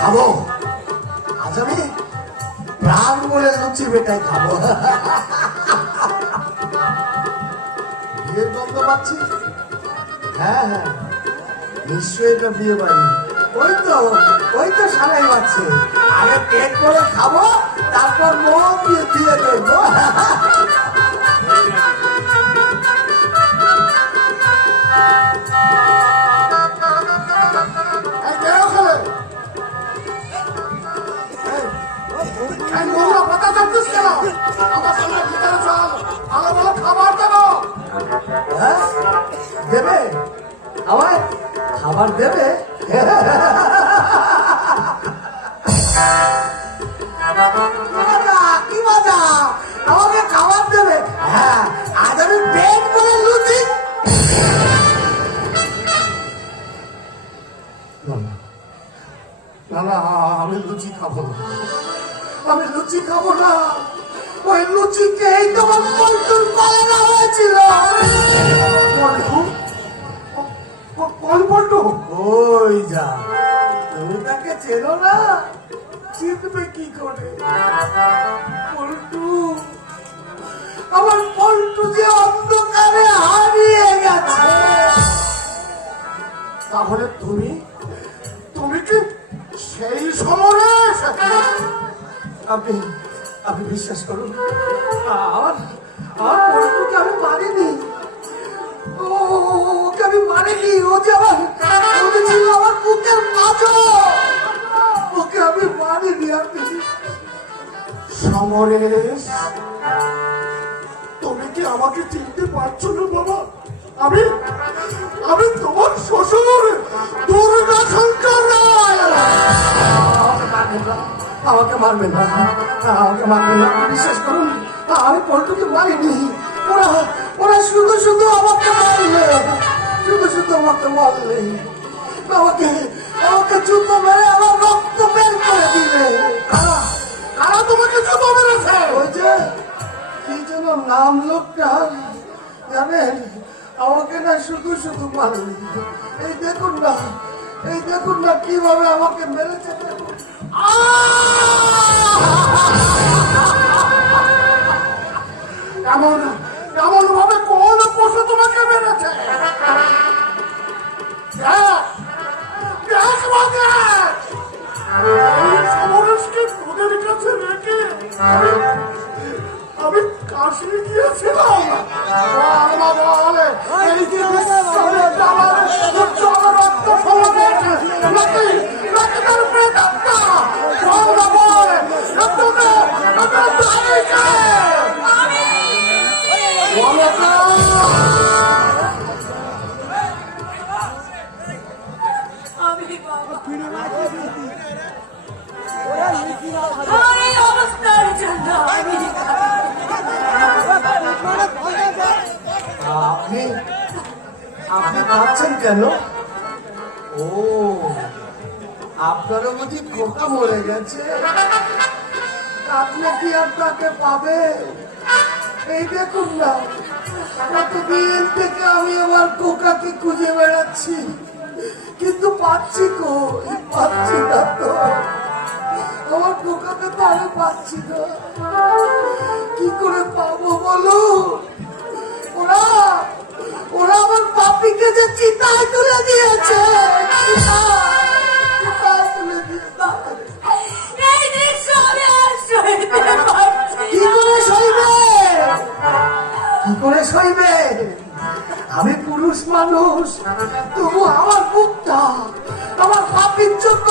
খাবো, আজ আমি প্রাণ বলে লুচি বেটাই খাবো। বিয়ের গন্ধ পাচ্ছি। হ্যাঁ হ্যাঁ, নিশ্চয়ই এটা বিয়ে বাড়ি। ওই তো সারাই পাচ্ছে। আগে পেট করে খাবো, তারপর মন দিয়ে দিয়ে দেখবো। দেবে আমায় খাবার দেবে? কি মজা, আমাকে খাবার দেবে? হ্যাঁ, আজ আমি পেট করে লুচি। না না, আমি লুচি খাবো না, আমি লুচি খাবো না। ওই লুচিকেই তোমার পল্টুর কলেরা হয়েছিল। কোন পল্টু? ওই যা, তুমি তাকে চেনো না, চিনবে কি করে? পল্টু, আমার পল্টু যে অন্ধকারে হারিয়ে গেছে। তাহলে তুমি কি সেই সময়ে? আপনি বিশ্বাস করুন, আমার পল্টুকে আমি মারিনি। ওকে আমি মারিনি। ও যে ছিল আমার বুকের পাঁজর। ওকে আমি মারিনি। আপনি সমরেশ, তুমি কি আমাকে চিনতে পারছো না বাবা? আমি তোমার শ্বশুর দুর্গাশঙ্কর রায়। আমাকে মারবেন না, আমাকে মারবেন না, বিশ্বাস করুন, আমি পল্টুকে মারিনি। ওরা শুধু শুধু আমাকে মারলে, আমাকে জুতো মেরে আমার রক্ত বের করে দিলে। কারা তোমাকে জুতো মেরেছে? ওই যে কি যেন নাম লোকটা, জানেন? আমাকে না শুধু শুধু মারলি। এই দেখুন না কিভাবে আমাকে মেরেছে। এমন ভাবে কোন পশু তোমাকে মেরেছে? সমরেশকে তোদের কাছে রেখে আমি কাশি গিয়েছিলাম। রক্ত সমরেশ নাকি তার প্রেতাত্মা? আপনি কাঁদছেন কেন? ও, আপনারও বুঝি খোকা মরে গেছে? আপনি কি আপনাকে পাবে? এই দেখুন না, কতদিন থেকে আমি আমার খোকাকে খুঁজে বেড়াচ্ছি, কিন্তু পাচ্ছি না তো। আমার খোকাকে তো আমি পাচ্ছি না। কি করে পাবো বলো? ওরা আমার পাপিকে যে চিতায় তুলে দিয়েছে। কি করে সইবে? আমি পুরুষ মানুষ, তবু আমার বুকটা আমার পাপির জন্য